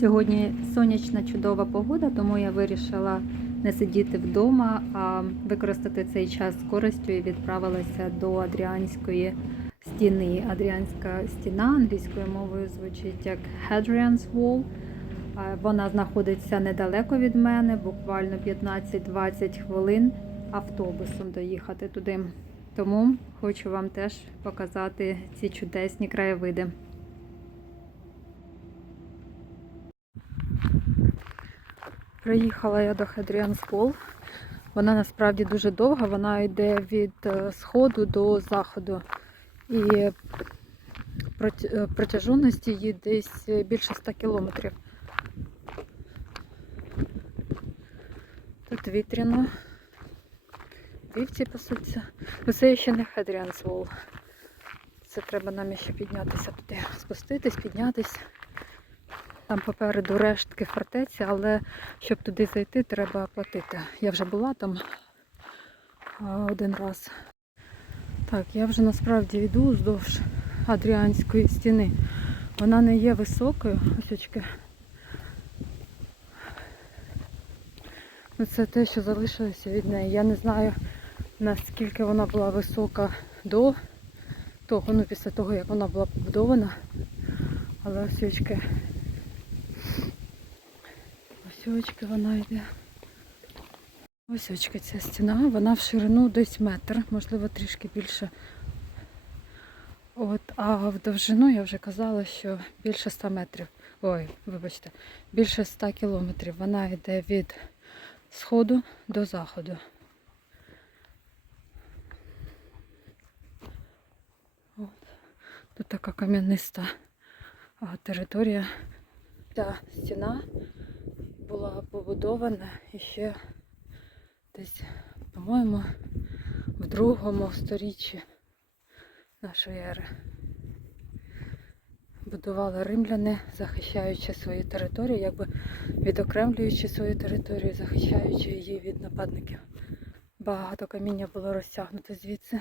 Сьогодні сонячна чудова погода, тому я вирішила не сидіти вдома, а використати цей час з користю і відправилася до Адріанської стіни. Адріанська стіна англійською мовою звучить як Hadrian's Wall. Вона знаходиться недалеко від мене, буквально 15-20 хвилин автобусом доїхати туди. Тому хочу вам теж показати ці чудесні краєвиди. Приїхала я до Хедріанс Wall. Вона насправді дуже довга, вона йде від е, сходу до заходу. І е, її десь більше 100 кілометрів. Тут вітряно. Вівці пасуться. Ну це ще не Хедріанс Wall. Це треба нам ще піднятися туди. Спуститись, піднятися. Там попереду рештки фортеці, але щоб туди зайти, треба платити. Я вже була там один раз. Так, я вже насправді йду вздовж Адріанської стіни. Вона не є високою. Ось очки. Ну, Це те, що залишилося від неї. Я не знаю, наскільки вона була висока до того, ну після того, як вона була побудована. Але ось очки. Вона йде. Ось очки ця стіна, вона в ширину десь метр, можливо трішки більше. От, а в довжину я вже казала, що більше 100 метрів. Ой, вибачте, більше 100 кілометрів. Вона йде від сходу до заходу. От. Тут така кам'яниста територія. Ця стіна була побудована ще десь, по-моєму, в другому сторіччі нашої ери. Будували римляни, захищаючи свою територію, якби відокремлюючи свою територію, захищаючи її від нападників. Багато каміння було розтягнуто звідси,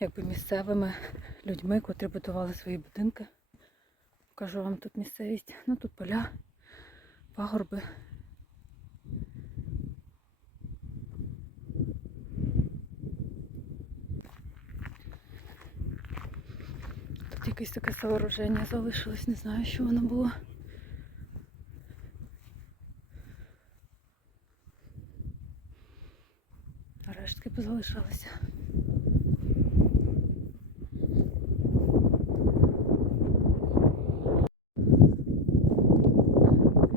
якби місцевими людьми, котрі будували свої будинки. Покажу вам тут місцевість. Ну тут поля, пагорби. Тут якесь таке сооруження залишилось, не знаю, що воно було. Рештки позалишалися.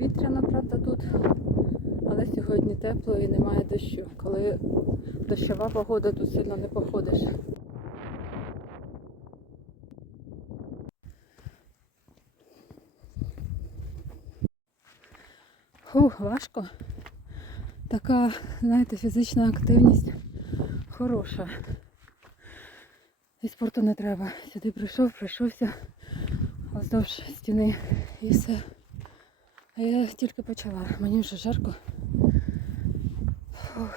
Вітряно, правда, тут, але сьогодні тепло і немає дощу. Коли дощова погода, тут сильно не походиш. Фух, важко. Така, знаєте, фізична активність хороша. І спорту не треба. Сюди прийшов, пройшовся вздовж стіни і все. А я тільки почала. Мені вже жарко. Фух.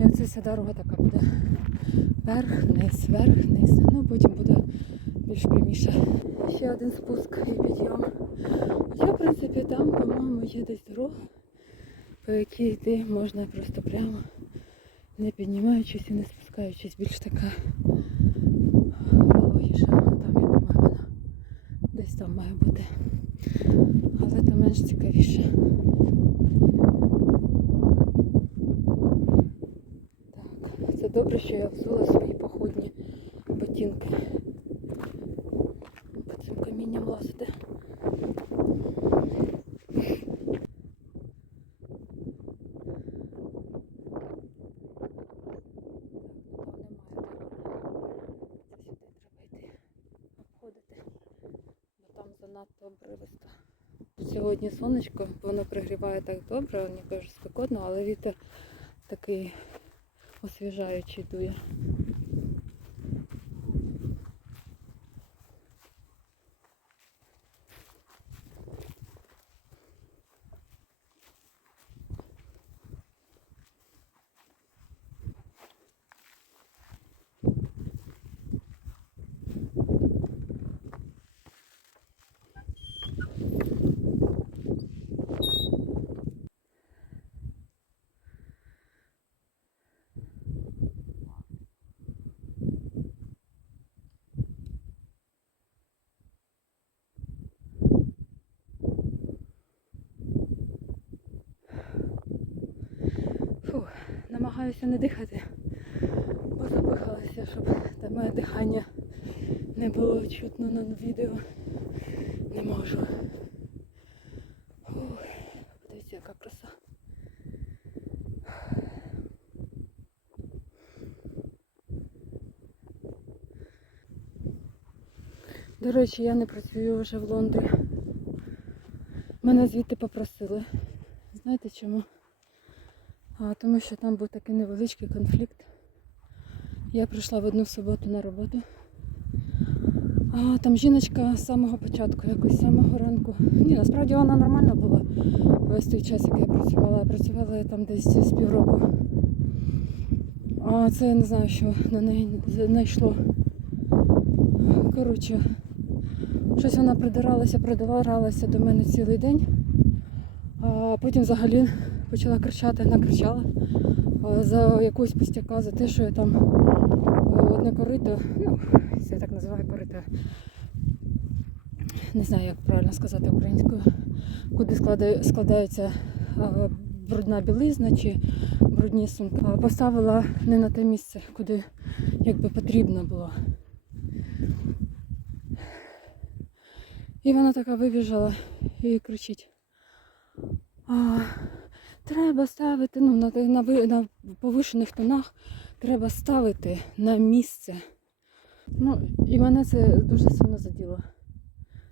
І оце вся дорога така буде. Вверх, вниз, вверх, вниз. Ну потім буде більш пряміше. Ще один спуск і підйом. Хоча, в принципі, там, по-моєму, є десь дорога, по якій йти можна просто прямо, не піднімаючись і не спускаючись. Більш така вологіша. Там, я думаю, вона десь там має бути. Але то менш цікавіше. Так, це добре, що я взула свої походні ботинки. По цим камінням лазити. Там немає дороги. Це сюди треба йти, обходити, бо там обривисто. Сьогодні сонечко, воно пригріває так добре, мені кажуть спекотно, але вітер такий освіжаючий дує. Намагаюся не дихати, бо запихалася, щоб та моє дихання не було чутно на відео. Не можу. Фух, подивіться, яка краса. До речі, я не працюю вже в Лондрі. Мене звідти попросили. Знаєте чому? Тому що там був такий невеличкий конфлікт. Я прийшла в одну суботу на роботу. А там жіночка з самого початку, якось з самого ранку. Ні, насправді вона нормальна була весь той час, як я працювала. Працювала Я там десь з півроку. А це я не знаю, що на неї знайшло. Коротше, щось вона придиралася, придиралася до мене цілий день. А потім взагалі почала кричати, накричала за якусь пустяка, за те, що я там одне корито, ну, це я так називаю корито. Не знаю, як правильно сказати українською, куди складається брудна білизна чи брудні сумки. Поставила не на те місце, куди якби потрібно було. І вона така вибіжала і кричить. Треба ставити, ну, на, на, на повишених тонах треба ставити на місце. Ну, і мене це дуже сильно заділо.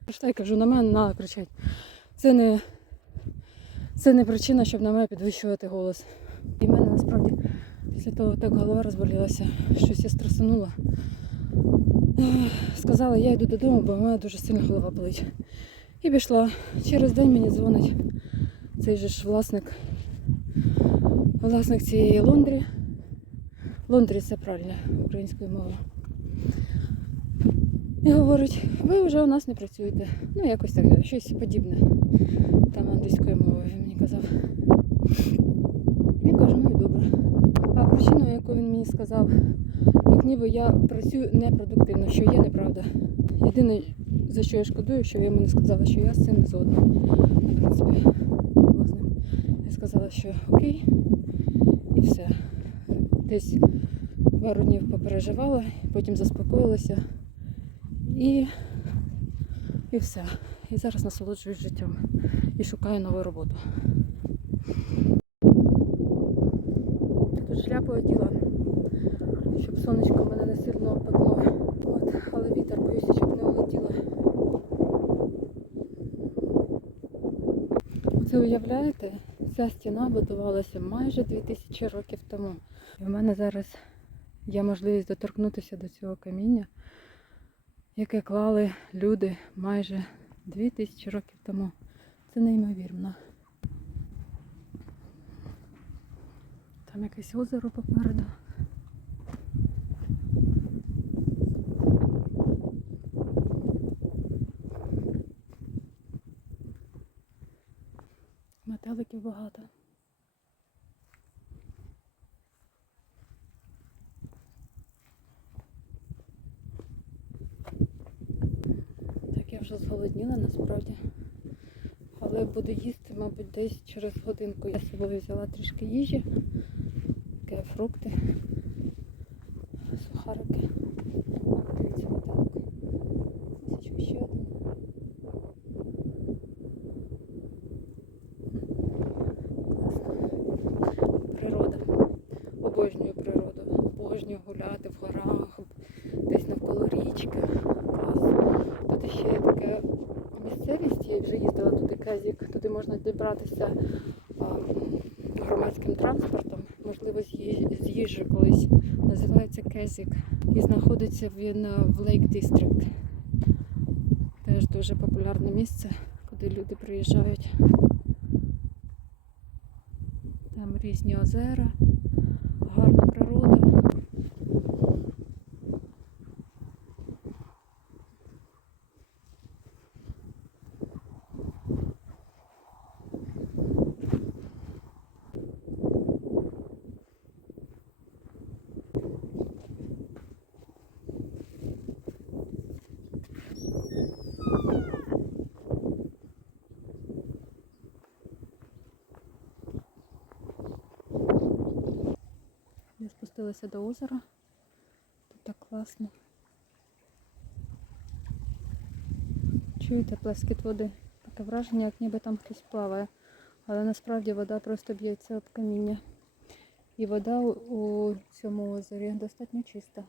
Прийшла кажу, на мене треба кричати. Це не, це не причина, щоб на мене підвищувати голос. І в мене насправді після того так голова розболілася, щось я стресанула. Сказала, я йду додому, бо в мене дуже сильно голова болить. І пішла. Через день мені дзвонить цей же ж власник, власник цієї Лондрі. Лондрі це правильно українською мовою. І говорить, ви вже у нас не працюєте. Ну, якось так, щось подібне. Там англійською мовою він мені казав. Я кажу, ну і добре. А причину, яку він мені сказав, як ніби я працюю непродуктивно, що є неправда. Єдине, за що я шкодую, що я йому не сказала, що я з цим не згодна. В принципі, ним. Я сказала, що окей, і все. Десь пару днів попереживала, потім заспокоїлася і, і все. І зараз насолоджуюсь життям і шукаю нову роботу. Тут шляпу оділа, щоб сонечко мене не сильно опекло. От, але вітер боюся, щоб не улетіло. Оце уявляєте, ця стіна будувалася майже 2000 років тому. І в мене зараз є можливість доторкнутися до цього каміння, яке клали люди майже 2000 років тому. Це неймовірно. Там якесь озеро попереду. Метеликів багато. Так я вже зголодніла насправді. Але буду їсти, мабуть, десь через годинку. Я з собою взяла трішки їжі, таке фрукти, сухарики. Дивіться, отак. Місячку ще один. Класно. Природа. Обожнюю природу. Обожнюю гуляти в горах, десь навколо річки. Клас. Тут ще є така місцевість, я вже їздила туди Кезік, туди дібратися а, громадським транспортом, можливо, з'ї- з'їжджу колись. Називається Кезік і знаходиться він в Лейк Дістрикт. Теж дуже популярне місце, куди люди приїжджають. Там різні озера, спустилися до озера. Тут так класно. Чуєте плескіт води? Таке враження, як ніби там хтось плаває. Але насправді вода просто б'ється об каміння. І вода у- цьому озері достатньо чиста.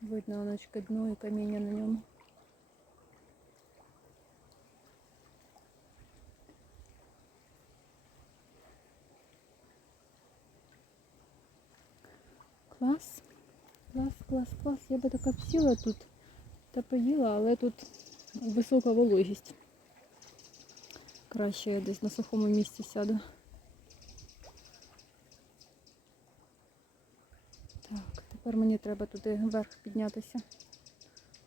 Видно оночки дно і каміння на ньому. Клас. Клас, клас, клас. Я би така сіла тут та поїла, але тут висока вологість. Краще я десь на сухому місці сяду. Тепер мені треба туди вверх піднятися,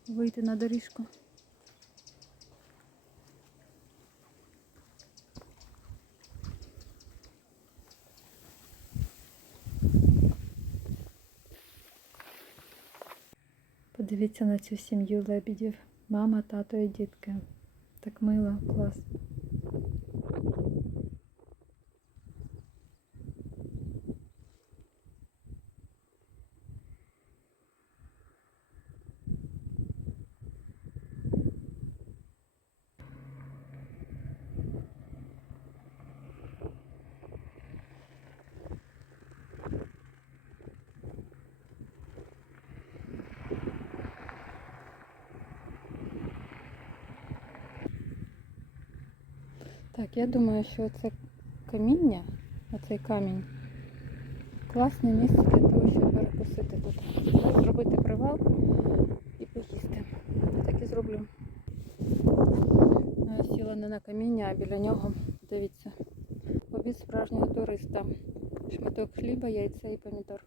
вийти на доріжку. Подивіться на цю сім'ю лебідів. Мама, тато і дітки. Так мило, клас. Так, я думаю, що це каміння, оцей камінь, класне місце для того, щоб перекусити тут. Зробити привал і поїсти. Так і зроблю. Ну, я сіла не на каміння, а біля нього, дивіться, обід справжнього туриста. Шматок хліба, яйця і помідор.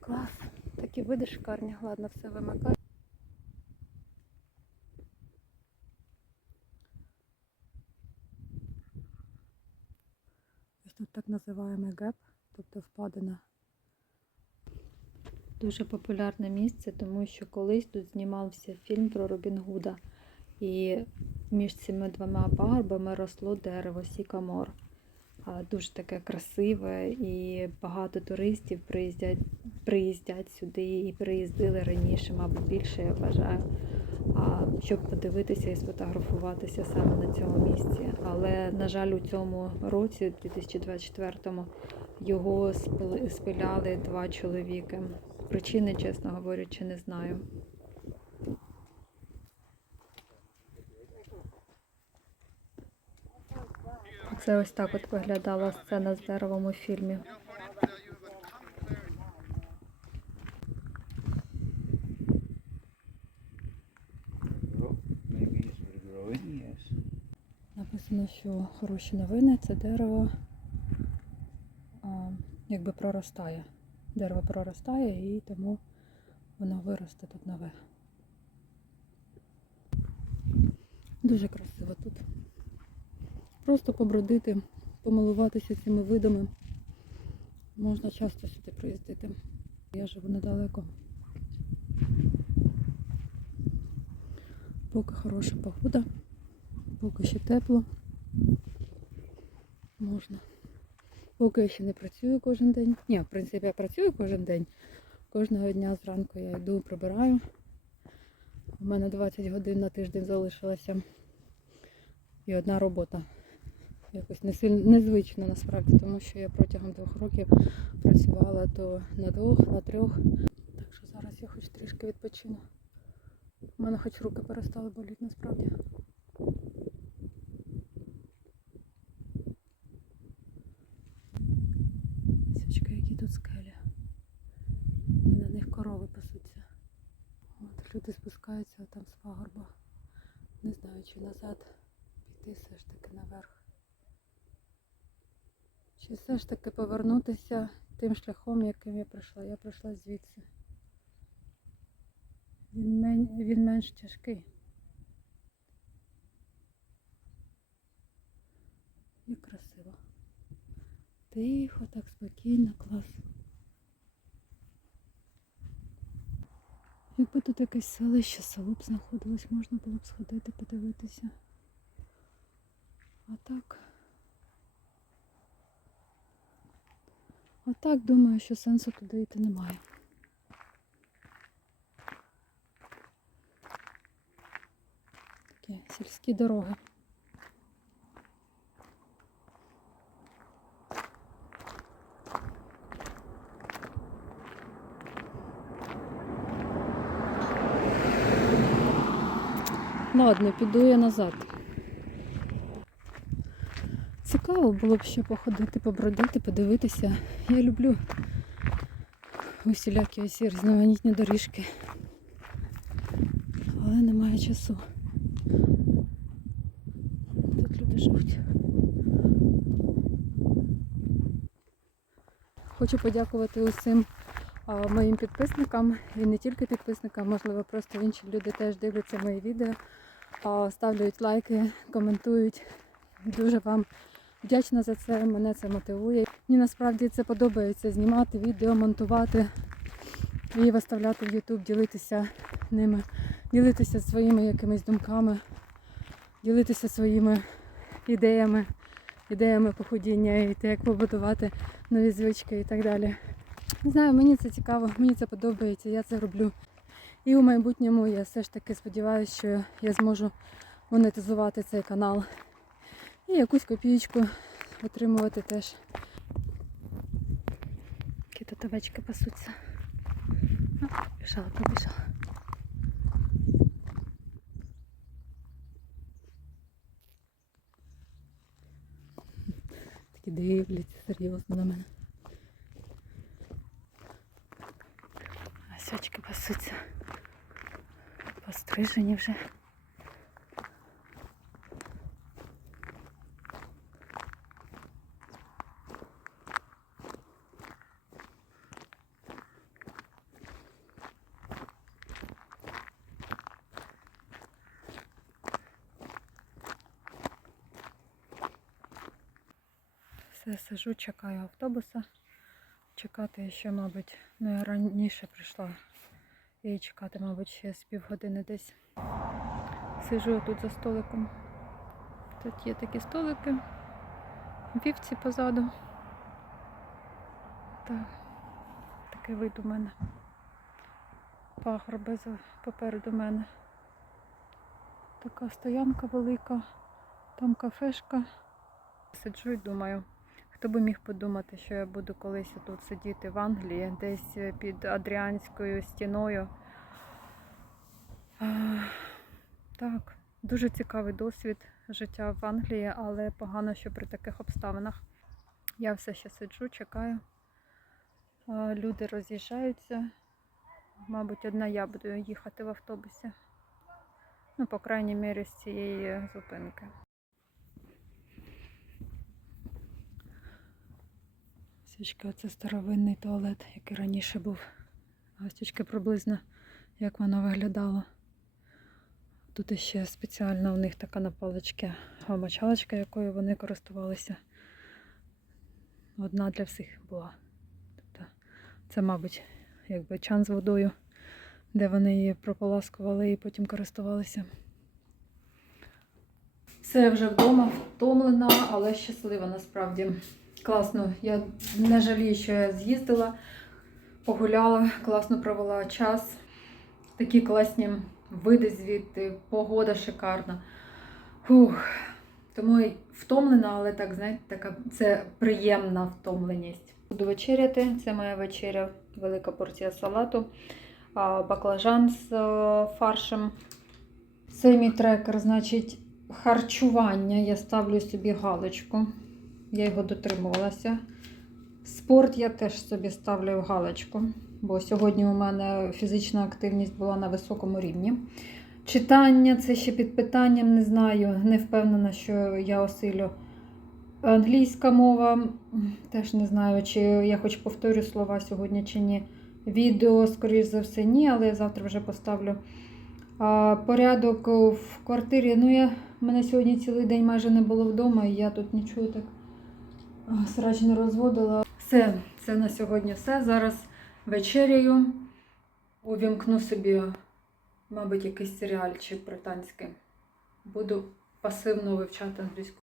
Клас. Такі види шикарні. Ладно, все вимикаю. Тут так називаємо геп, тобто впадина. Дуже популярне місце, тому що колись тут знімався фільм про Робін Гуда. І між цими двома пагорбами росло дерево Сікамор. Дуже таке красиве, і багато туристів приїздять, приїздять сюди і приїздили раніше, мабуть, більше я вважаю, щоб подивитися і сфотографуватися саме на цьому місці. Але, на жаль, у цьому році, 2024-му, його спиляли два чоловіки. Причини, чесно говорячи, не знаю. Це ось так от виглядала сцена з деревом у фільмі. Що хороші новини це дерево а, якби проростає. Дерево проростає і тому воно виросте тут нове. Дуже красиво тут. Просто побродити, помилуватися цими видами. Можна часто сюди приїздити. Я живу недалеко. Поки хороша погода, поки ще тепло. Можна. Поки я ще не працюю кожен день. Ні, в принципі, я працюю кожен день. Кожного дня зранку я йду, прибираю. У мене 20 годин на тиждень залишилося. І одна робота. Якось не сильно незвично насправді, тому що я протягом двох років працювала то на двох, на трьох. Так що зараз я хоч трішки відпочину. У мене хоч руки перестали боліти насправді. Січка, які тут скелі. І на них корови пасуться. От люди спускаються там з пагорба. Не знаю, чи назад піти все ж таки наверх. Чи все ж таки повернутися тим шляхом, яким я прийшла. Я прийшла звідси. Він, мен... він менш тяжкий. І красиво. Тихо, так спокійно, клас. Якби тут якесь селище, село б знаходилось, можна було б сходити, подивитися. А так. А так думаю, що сенсу туди йти немає. Такі сільські дороги. Ладно, піду я назад. Цікаво було б ще походити, побродити, подивитися. Я люблю усілякі ось різноманітні доріжки. Але немає часу. Тут люди живуть. Хочу подякувати усім моїм підписникам і не тільки підписникам, можливо, просто інші люди теж дивляться мої відео, ставлять лайки, коментують. Дуже вам вдячна за це, мене це мотивує. Мені насправді це подобається знімати відео, монтувати і виставляти в YouTube, ділитися ними, ділитися своїми якимись думками, ділитися своїми ідеями, ідеями похудіння і те, як побудувати нові звички і так далі. Не знаю, мені це цікаво, мені це подобається, я це роблю. І у майбутньому я все ж таки сподіваюся, що я зможу монетизувати цей канал і якусь копійку отримувати теж. Які тут овечки пасуться. Ну, Побіжала, побіжала. Такі дивляться серйозно на мене. А сьочки пасуться. Пострижені вже. Все, сижу, чекаю автобуса. Чекати ще, мабуть, ну я раніше прийшла. І чекати, мабуть, ще з півгодини десь. Сижу тут за столиком. Тут є такі столики. Вівці позаду. Так. Такий вид у мене. Пагорби попереду мене. Така стоянка велика. Там кафешка. Сиджу і думаю, хто би міг подумати, що я буду колись тут сидіти в Англії, десь е, під Адріанською стіною. Так, дуже цікавий досвід життя в Англії, але погано, що при таких обставинах. Я все ще сиджу, чекаю. Люди роз'їжджаються. Мабуть, одна я буду їхати в автобусі. Ну, по крайній мірі, з цієї зупинки. Січка, оце старовинний туалет, який раніше був. А приблизно, як воно виглядало. Тут іще спеціальна у них така на паличці мочалочка, якою вони користувалися. Одна для всіх була. Тобто це, мабуть, якби чан з водою, де вони її прополаскували і потім користувалися. Все вже вдома, втомлена, але щаслива насправді. Класно. Я не жалію, що я з'їздила, погуляла, класно провела час. Такі класні види звідти, погода шикарна. Фух. Тому і втомлена, але так, знаєте, така це приємна втомленість. Буду вечеряти. Це моя вечеря, велика порція салату, баклажан з е, фаршем. Це мій трекер, значить, харчування. Я ставлю собі галочку. Я його дотримувалася. Спорт я теж собі ставлю галочку, бо сьогодні у мене фізична активність була на високому рівні. Читання це ще під питанням, не знаю, не впевнена, що я осилю. Англійська мова, теж не знаю, чи я хоч повторю слова сьогодні чи ні. Відео, скоріш за все, ні, але я завтра вже поставлю. А, порядок в квартирі. Ну, я в мене сьогодні цілий день майже не було вдома, і я тут нічого так срач не розводила. Все, це на сьогодні все. Зараз вечеряю. Увімкну собі, мабуть, якийсь серіальчик британський. Буду пасивно вивчати англійську.